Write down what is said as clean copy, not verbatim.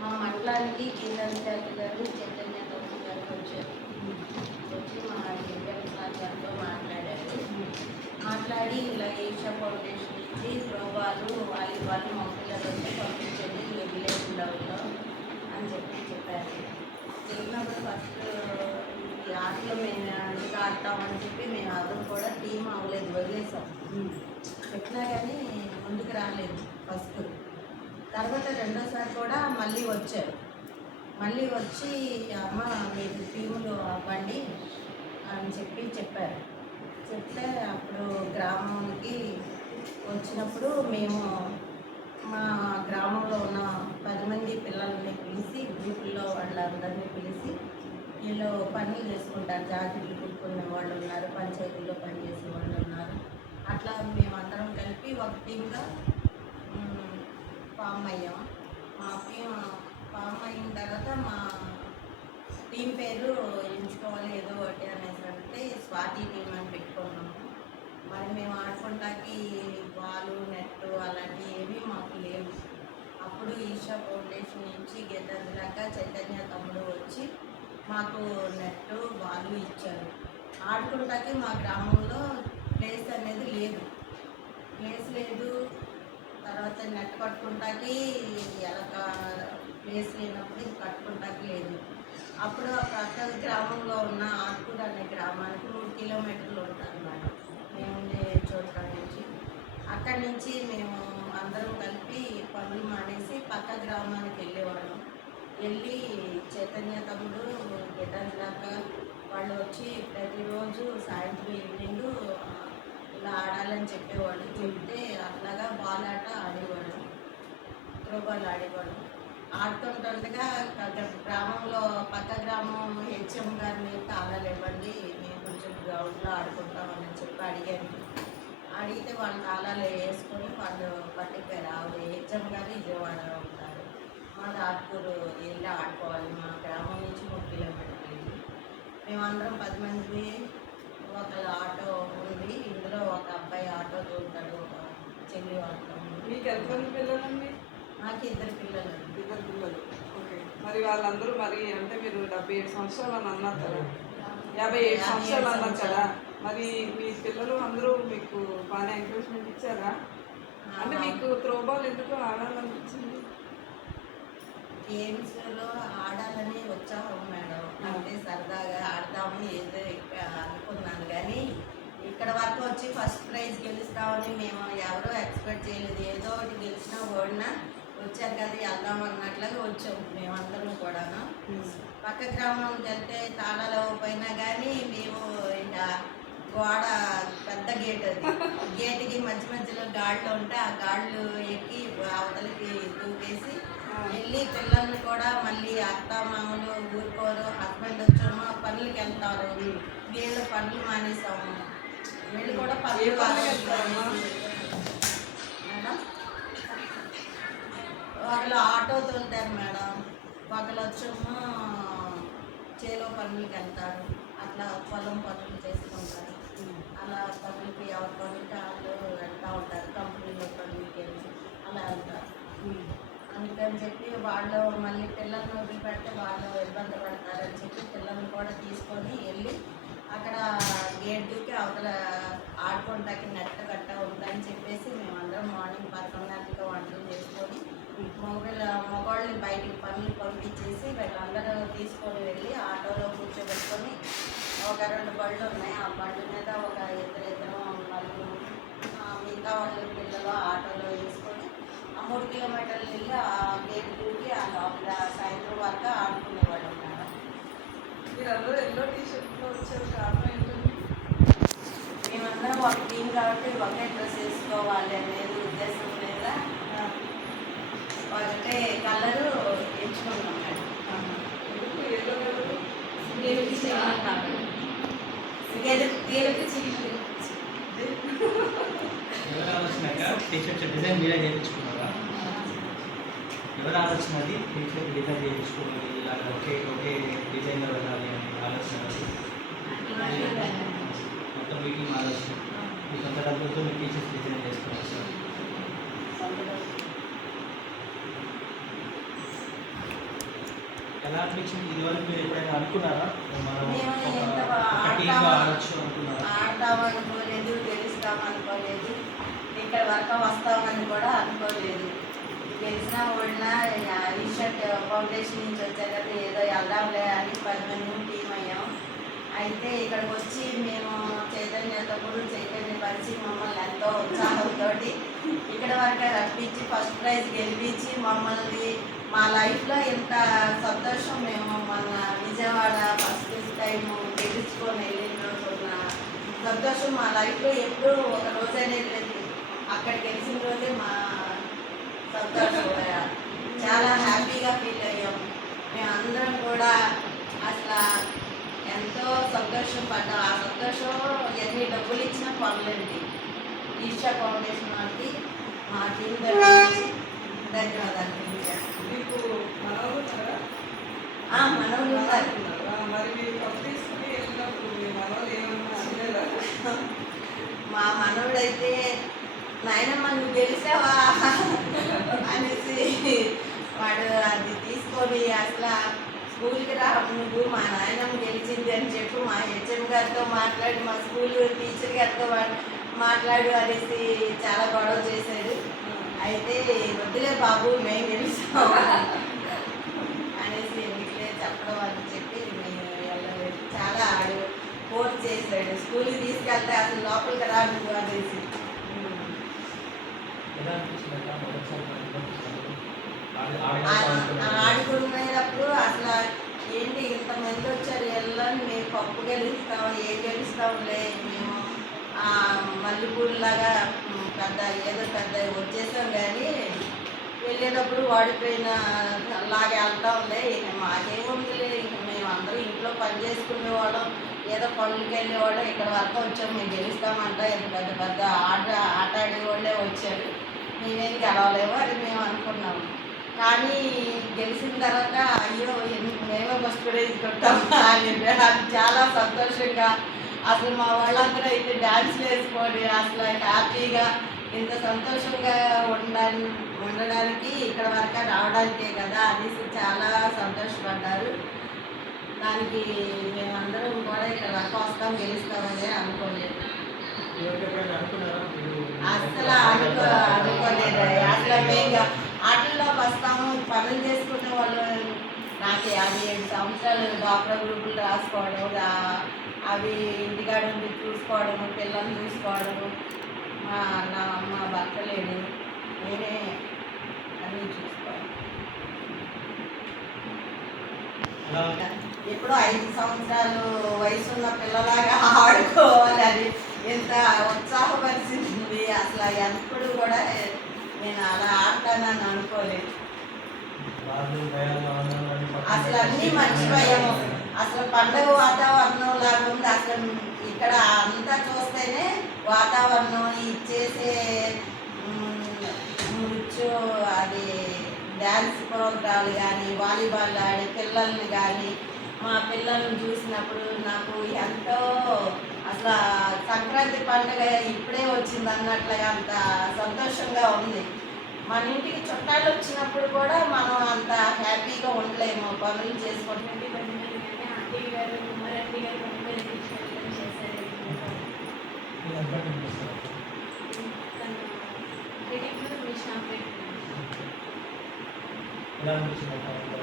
మా మండలానికి గీతాంశాఖ గారు చైతన్య గౌతమ్ గారు వచ్చారు. వచ్చి మా డివిజన్ సార్ గారితో మాట్లాడి ఇలా ఈషా ఫౌండేషన్ నుంచి త్రోబాలు వాలీబాల్ మా పిల్లలు వస్తే పంపించండి విలేజ్ లెవెల్లో అని చెప్పారు. చెప్పినప్పుడు ఫస్ట్ ఈ ఆటలో మేము ఇంకా ఆడతామని చెప్పి మేము అందరం కూడా టీం అవ్వలేదు, వదిలేసాం. చెప్పినా కానీ ముందుకు రాలేదు ఫస్ట్. తర్వాత రెండోసారి కూడా మళ్ళీ వచ్చారు. మళ్ళీ వచ్చి అమ్మ మీరు టీములు అవ్వండి అని చెప్పారు. చెప్తే అప్పుడు గ్రామానికి వచ్చినప్పుడు మేము మా గ్రామంలో ఉన్న 10 మంది పిల్లల్ని పిలిచి గ్రూపుల్లో వాళ్ళందరినీ పిలిచి వీళ్ళు పనులు చేసుకుంటారు. జాకెట్లు కుట్టుకునే వాళ్ళు ఉన్నారు, పంచాయతీల్లో పనిచేసే వాళ్ళు ఉన్నారు. అట్లా మేమందరం కలిపి ఒక టీమ్గా ఫామ్ అయ్యాం. మా టీం ఫామ్ అయిన తర్వాత మా టీం పేరు ఎంచుకోవాలి ఏదో ఒకటి అనేసి అంటే స్వాతి టీం అని పెట్టుకున్నాము. మరి మేము ఆడుకుంటాకి బాలు నెట్ అలాంటివి ఏమీ మాకు లేవు. అప్పుడు ఈషా ఫౌండేషన్ నుంచి గీతాంజలాగా చైతన్య తమ్ముడు వచ్చి మాకు నెట్ బాలు ఇచ్చారు. ఆడుకుంటాకి మా గ్రామంలో ప్లేస్ అనేది లేదు. తర్వాత నెట్ కట్టుకుంటాకి ఎలా ప్లేస్ లేనప్పుడు కట్టుకుంటాకి లేదు. అప్పుడు ఆ ప్రక్క గ్రామంలో ఉన్న ఆట్కూరు అనే గ్రామానికి 3 కిలోమీటర్లు ఉంటుంది మేడం మేము ఉండే చోట నుంచి. అక్కడి నుంచి మేము అందరం కలిపి పనులు మానేసి పక్క గ్రామానికి వెళ్ళేవాళ్ళం. వెళ్ళి చైతన్య తమ్ముడు గీతాంజలాక వాళ్ళు వచ్చి ప్రతిరోజు సాయంత్రం ఈవినింగ్ ఇలా ఆడాలని చెప్పేవాళ్ళు. చెప్తే అట్లాగా బాల్ ఆట ఆడేవాడు, త్రోబాల్ ఆడేవాడు. ఆడుతుండగా గ్రామంలో పక్క గ్రామం హెచ్ఎం గారిని తాళాలు ఇవ్వండి మేము కొంచెం గ్రౌండ్లో ఆడుకుంటామని చెప్పి అడిగితే వాళ్ళు తాళాలు వేసుకొని వాళ్ళు పట్టిపోయారు. ఆవిడ హెచ్ఎం గారు విజయవాడ ఉంటారు. మాది ఆట్కూరు వెళ్ళి ఆడుకోవాలి. మా గ్రామం నుంచి 3 కిలోమీటర్లు. మేమందరం 10 మంది ఒకళ్ళ ఆటో ఉంది. ఇందులో ఒక అబ్బాయి ఆటో తోలుతాడు, ఒక చెల్లి ఆటో. మీకు ఎంతమంది పిల్లలండి? నాకు 2 పిల్లలు. 2 పిల్లలు. ఓకే. మరి వాళ్ళందరూ మరి అంటే మీరు 77 సంవత్సరాలు అని అన్నారు కదా, 57 సంవత్సరాలు అన్నారు కదా, మరి మీ పిల్లలు అందరూ మీకు బాగానే ఎంకరేజ్మెంట్ ఇచ్చారా? అంటే మీకు త్రోబాల్ ఎందుకు ఆడాలనిపించింది? గేమ్స్లో ఆడాలని ఉత్సాహం మేడం. అంటే సరదాగా ఆడదామని ఏదో అనుకున్నాను. కానీ ఇక్కడ వరకు వచ్చి ఫస్ట్ ప్రైజ్ గెలుస్తామని మేము ఎవరూ ఎక్స్పెక్ట్ చేయలేదు. ఏదో ఒకటి గెలిచినా ఓడినా వచ్చారు కదా వెళ్దాం అన్నట్లుగా వచ్చాము మేమందరం కూడాను. పక్క గ్రామానికి వెళ్తే తాళాలు ఇవ్వకపోయినా కానీ మేము ఇంకా గోడ పెద్ద గేట్, అది గేటుకి మధ్యలో గాళ్ళు ఉంటే ఆ గాళ్ళు ఎక్కి అవతలకి దూకేసి వెళ్ళి పిల్లల్ని కూడా మళ్ళీ అత్త మామూలు ఊరుకోరు, హస్బెండ్ వచ్చాము పనులకి వెళ్తారు. వీళ్ళు పనులు మానేసాము. వీళ్ళు కూడా పనులు మేడం. ఒకళ్ళు ఆటో తోలుతారు మేడం, ఒకళ్ళు వచ్చేమో చేలో పనులకి వెళ్తారు. అట్లా పొలం పనులు చేసుకుంటారు. అలా పనులకి ఎవరి పనులకి వాళ్ళు వెళ్తూ ఉంటారు. కంపెనీలో పనులకి వెళ్ళి అలా వెళ్తారు. అందుకని చెప్పి వాళ్ళు మళ్ళీ పిల్లల్ని వదిలిపెడితే వాళ్ళు ఇబ్బంది పడతారని చెప్పి పిల్లల్ని కూడా తీసుకొని వెళ్ళి అక్కడ గేట్ దూకి అవతల ఆడుకోవడానికి నెట్ గట్ట ఉందని చెప్పేసి మేమందరం మార్నింగ్ 11 వంటలు చేసుకొని మగవాళ్ళని బయటికి పనులు పంపించేసి వీళ్ళందరూ తీసుకొని వెళ్ళి ఆటోలో కూర్చోబెట్టుకొని ఒక 2 బళ్ళు ఉన్నాయి. ఆ బండి మీద ఒక ఇద్దరు నలుగురు మిగతా వాళ్ళ పిల్లలు ఆటోలో వేసుకొని ఆ 3 కిలోమీటర్లు వెళ్ళి ఆ గేట్ దూకి ఆ లోపల సాయంత్రం వరకు ఆడుకునేవాళ్ళం మేడం. మీరందరూ ఎల్లో టీషర్ట్లో వచ్చారు, కారణం ఏంటండి? మేమందరం ఒక టీం కాబట్టి ఒకే డ్రెస్ వేసుకోవాలి అనేది ఉద్దేశం లేదా ఒకటే కలరు ఎంచుకున్నాం madam. Yellow colour t shirt design మీరే చేయించుకున్నారా? ఎవరు ఆలోచన అది టీషర్ట్ డిజైన్ చేయించుకోవాలి, ఇలా ఒకే డిజైన్లో వెళ్ళాలి అని ఆలోచన? మొత్తం మీటింగ్ ఆలోచన. మీ సొంత డబ్బులతో మీ టీషర్ట్ డిజైన్ చేసుకోవాలి సార్. ఎలా అనిపించింది? ఇదివరకు మీరు ఎప్పుడైనా అనుకున్నారా మనం మేము ఒక ఎంత టీమ్గా ఆడొచ్చు అనుకున్నారా? ఆడతామనుకోలేదు, గెలుస్తామనుకోలేదు, ఇక్కడ వరకు వస్తామని కూడా అనుకోలేదు. గెలిచినా ఓడినా ఈశ్వర్ ఫౌండేషన్ నుంచి వచ్చా కదా, ఏదో వెళ్దాంలే అని 10 మంది టీం అయ్యాం. అయితే ఇక్కడికి వచ్చి మేము చైతన్యపరిచి మమ్మల్ని ఎంతో ఉత్సాహంతో ఇక్కడ వరకు రప్పించి ఫస్ట్ ప్రైజ్ గెలిపించి మమ్మల్ని మా లైఫ్లో ఇంత సంతోషం మేము మన విజయవాడ ఫస్ట్ టైం గెలుచుకొని వెళ్ళిన రోజు ఉన్న సంతోషం మా లైఫ్లో ఎప్పుడూ ఒక రోజు అనేది లేదు. అక్కడ గెలిచిన రోజే మా సంతోషం చాలా హ్యాపీగా ఫీల్ అయ్యాం. మేమందరం కూడా అసలు ఎంతో సంతోషం పడ్డాం. ఆ సంతోషం ఎన్ని డబ్బులు ఇచ్చినా పొందలేండి. ఈషా ఫౌండేషన్ వాళ్ళకి మా టీం ధన్యవాదాలు. మీకు మనవలు ఉన్నారా? మనవులు ఉన్నారు. మరి మీరు కప్పు తీసుకుని వెళ్ళినప్పుడు మీ మనవలు ఏమన్నా అనలేదా? మా మనవుడైతే నాయనమ్మ నువ్వు గెలిచావా అనేసి వాడు అది తీసుకొని అసలు స్కూల్కి రా, నువ్వు మా నాయనమ్మ గెలిచింది అని చెప్పి మా హెచ్ఎం గారితో మాట్లాడి మా స్కూల్ టీచర్ గారితో మాట్లాడు అనేసి చాలా గొడవ చేశాడు. అయితే వద్దులే బాబు మేము గెలుస్తాం అనేసి ఎందుకులే చెప్పడం అని చెప్పి మేము వెళ్ళలేదు. చాలా ఆడు ఫోర్స్ చేశాడు, స్కూల్కి తీసుకెళ్తే అసలు లోపలికి రా నువ్వు అనేసి. ఎలా అనిపించింది అక్క మొదటిసారి ఆడుకునేటప్పుడు అసలు ఏంటి ఇంతమంది వచ్చారు వెళ్ళని మేము పప్పు గెలుస్తాం ఏం గెలుస్తాంలే మేము మల్లెపూడిలాగా పెద్ద వచ్చేసాం. కానీ వెళ్ళేటప్పుడు వాడిపోయిన లాగా వెళ్తాంలే, ఇక మాకేముందిలే, ఇక మేము అందరూ ఇంట్లో పని చేసుకునేవాళ్ళం, ఏదో పనులకి వెళ్ళేవాళ్ళం, ఇక్కడ వరకు వచ్చాం మేము గెలుస్తామంట. ఇంత పెద్ద ఆట ఆడేవాళ్ళే వచ్చారు, మేమేం గెలవలేము అని మేము అనుకున్నాము. కానీ గెలిచిన తర్వాత అయ్యో మేమే ఫస్ట్ ప్రైజ్ కొట్టాము అని అది చాలా సంతోషంగా అసలు మా వాళ్ళందరూ అయితే డ్యాన్స్లు వేసుకొని అసలు హ్యాపీగా ఇంత సంతోషంగా ఉండడానికి ఇక్కడ వరకు రావడానికే కదా అనేసి చాలా సంతోషపడ్డారు. దానికి మేమందరం కూడా ఇక్కడ వరకు వస్తాం గెలుస్తామని అనుకోలేదు. అసలు అనుకోలేదు. అసలు మేము ఆటల్లోకి వస్తాము, పనులు చేసుకునే వాళ్ళు. నాకు 57 సంవత్సరాలు డాక్టర్ గ్రూపులు రాసుకోవడం, అవి ఇంటికాడ ఉండి చూసుకోవడము, పిల్లల్ని చూసుకోవడము, మా భర్త లేడు, నేనే అన్నీ చూసుకోవాలి. ఎప్పుడో 5 సంవత్సరాలు వయసున్న పిల్లలాగా ఆడుకోవాలి అని ఎంత ఉత్సాహపరిచింది. అసలు ఎప్పుడు కూడా నేను అలా ఆడతానని అనుకోలేదు. అసలు అన్నీ మర్చిపోయాము. అసలు పండగ వాతావరణం లాగా ఉంది. అసలు ఇక్కడ అంతా చూస్తేనే వాతావరణం ఇచ్చేసే నృత్యం, అది డ్యాన్స్ ప్రోగ్రాలు కానీ, వాలీబాల్ ఆడే పిల్లల్ని కానీ, మా పిల్లల్ని చూసినప్పుడు నాకు ఎంతో అసలు సంక్రాంతి పండుగ ఇప్పుడే వచ్చింది అన్నట్లుగా అంత సంతోషంగా ఉంది. మన ఇంటికి చుట్టాలు వచ్చినప్పుడు కూడా మనం అంత హ్యాపీగా ఉండలేము పనులు చేసుకుంటే. ఎలా అనిపించింది?